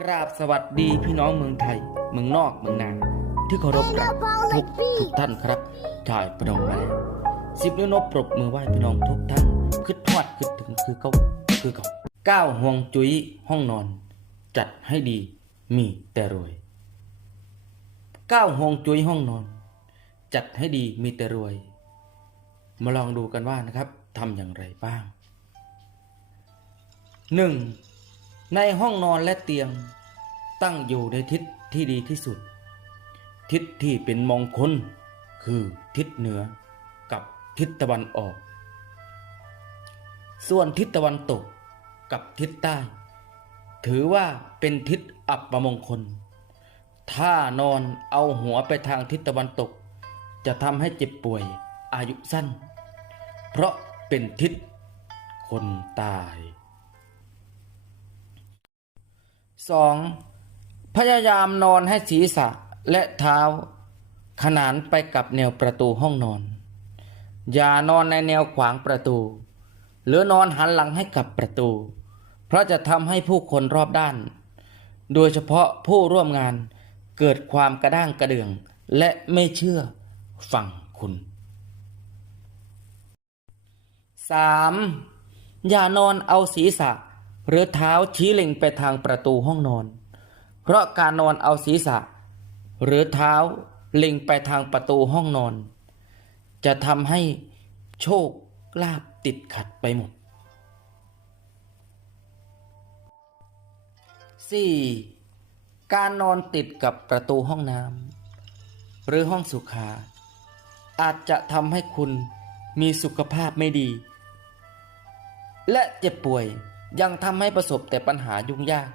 กราบสวัสดีพี่น้องเมืองไทย เมืองนอกเมืองนาที่เคารพรักทุกทุกท่านครับถ่ายประนมมาแล้วสิบนิ้วนบปรบมือไหว้พี่น้องทุกท่านคิดทอดคิดถึงคือเขาคือเขาก้าวห่วงจุ้ยห้องนอน จัดให้ดีมีแต่รวยก้าวห่วงจุ้ยห้องนอน จัดให้ดีมีแต่รวย มาลองดูกันว่านะครับทำอย่างไรบ้าง 1. ในห้องนอนและเตียงตั้งอยู่ในทิศที่ดีที่สุด ทิศที่เป็นมงคลคือทิศเหนือกับทิศตะวันออก ส่วนทิศตะวันตกกับทิศใต้ ถือว่าเป็นทิศอัปมงคล ถ้านอนเอาหัวไปทางทิศตะวันตก จะทำให้เจ็บป่วยอายุสั้น เพราะเป็นทิศคนตาย 2. พยายามนอนให้ศีรษะและเท้า ขนานไปกับแนวประตูห้องนอน อย่านอนในแนวขวางประตู หรือนอนหันหลังให้กับประตู เพราะจะทำให้ผู้คนรอบด้าน โดยเฉพาะผู้ร่วมงานเกิดความกระด้างกระเดื่อง และไม่เชื่อฟังคุณ 3. อย่านอนเอาศีรษะ หรือเท้าชี้เล็งไปทางประตูห้องนอน เพราะการนอนเอาศีรษะ หรือเท้าเล็งไปทางประตูห้องนอน จะทำให้โชคลาภติดขัดไปหมด 4. การนอนติดกับประตูห้องน้ำหรือห้องสุขา อาจจะทำให้คุณมีสุขภาพไม่ดี และเจ็บป่วย ยังทำให้ประสบแต่ปัญหายุ่งยาก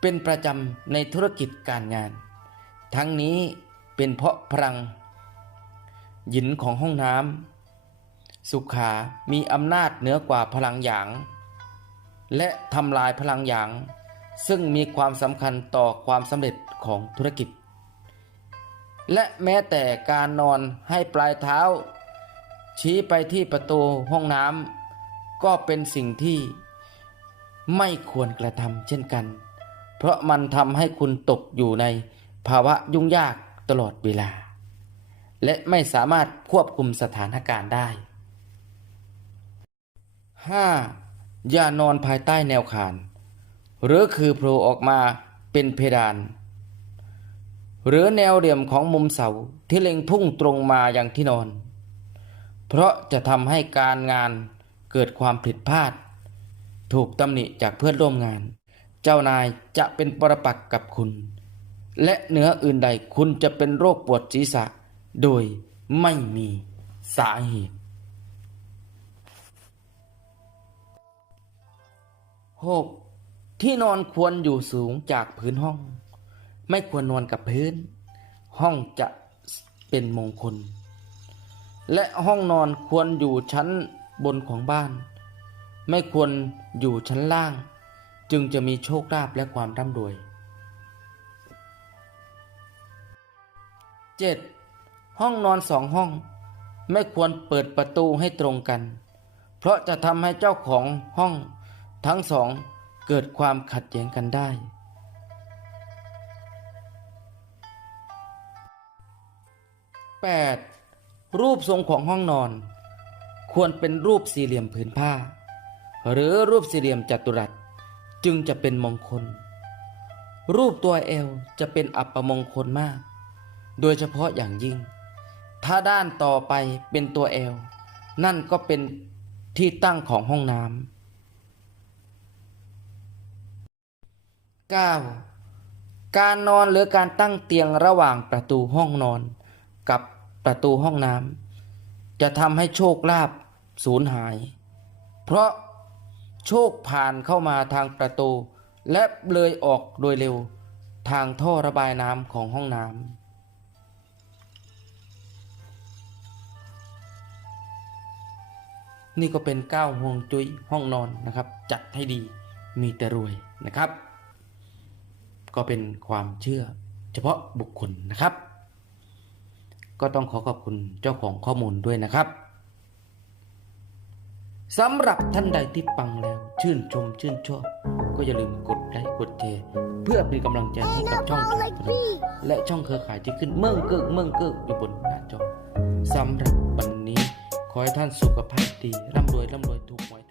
เป็นประจำในธุรกิจการงาน ทั้งนี้เป็นเพราะพลัง หยินของห้องน้ำสุขา มีอำนาจเหนือกว่าพลังหยาง และทำลายพลังหยาง ซึ่งมีความสำคัญต่อความสำเร็จของธุรกิจ และแม้แต่การนอนให้ปลายเท้า ชี้ไปที่ประตูห้องน้ำก็เป็นสิ่งที่ ไม่ควรกระทำเช่นกัน เพราะมันทำให้คุณตกอยู่ในภาวะยุ่งยากตลอดเวลา และไม่สามารถควบคุมสถานการณ์ได้ 5. อย่านอนภายใต้แนวคาน หรือคือโผล่ออกมาเป็นเพดาน หรือแนวเหลี่ยมของมุมเสาที่เล็งพุ่งตรงมาอย่างที่นอน เพราะจะทำให้การงานเกิดความผิดพลาด ถูกตำหนิจากเพื่อนร่วมงาน เจ้านายจะเป็นปรปักษ์กับคุณ และเหนืออื่นใดคุณจะเป็นโรคปวดศีรษะ โดยไม่มีสาเหตุ 6. ที่นอนควรอยู่สูงจากพื้นห้อง ไม่ควรนอนกับพื้น ห้องจะเป็นมงคล และห้องนอนควรอยู่ชั้นบนของบ้าน ไม่ควรอยู่ชั้นล่าง จึงจะมีโชคลาภและความร่ำรวย 7. ห้องนอนสองห้อง ไม่ควรเปิดประตูให้ตรงกัน เพราะจะทำให้เจ้าของห้องทั้งสองเกิดความขัดแย้งกันได้ 8. รูปทรงของห้องนอน ควรเป็นรูปสี่เหลี่ยมผืนผ้า หรือรูปสี่เหลี่ยมจัตุรัส จึงจะเป็นมงคล รูปตัวเอลจะเป็นอัปมงคลมาก โดยเฉพาะอย่างยิ่ง ถ้าด้านต่อไปเป็นตัวเอลนั่นก็เป็นที่ตั้งของห้องน้ำ 9. การนอนหรือการตั้งเตียงระหว่างประตูห้องนอนกับประตูห้องน้ำจะทำให้โชคลาภสูญหาย เพราะ โชคผ่านเข้ามาทางประตู และเลยออกโดยเร็ว ทางท่อระบายน้ำของห้องน้ำนี่ก็เป็นก้าวห่วงจุ้ยห้องนอนนะครับ จัดให้ดีมีแต่รวยนะครับ ก็เป็นความเชื่อเฉพาะบุคคลนะครับ ก็ต้องขอขอบคุณเจ้าของข้อมูลด้วยนะครับ สำหรับท่านใดที่ฟังแล้ว ชื่นชมชื่นชอบ ก็อย่าลืมกดไลค์กดแชร์เพื่อเป็นกำลังใจให้กับช่อง Ball จอ like พนม me. และช่องเครือข่ายที่ขึ้นเมืองเกิกเมืองเกิกอยู่บนหน้าจอสำหรับวันนี้ ขอให้ท่านสุขภาพดีร่ำรวยร่ำรวยถูกหวย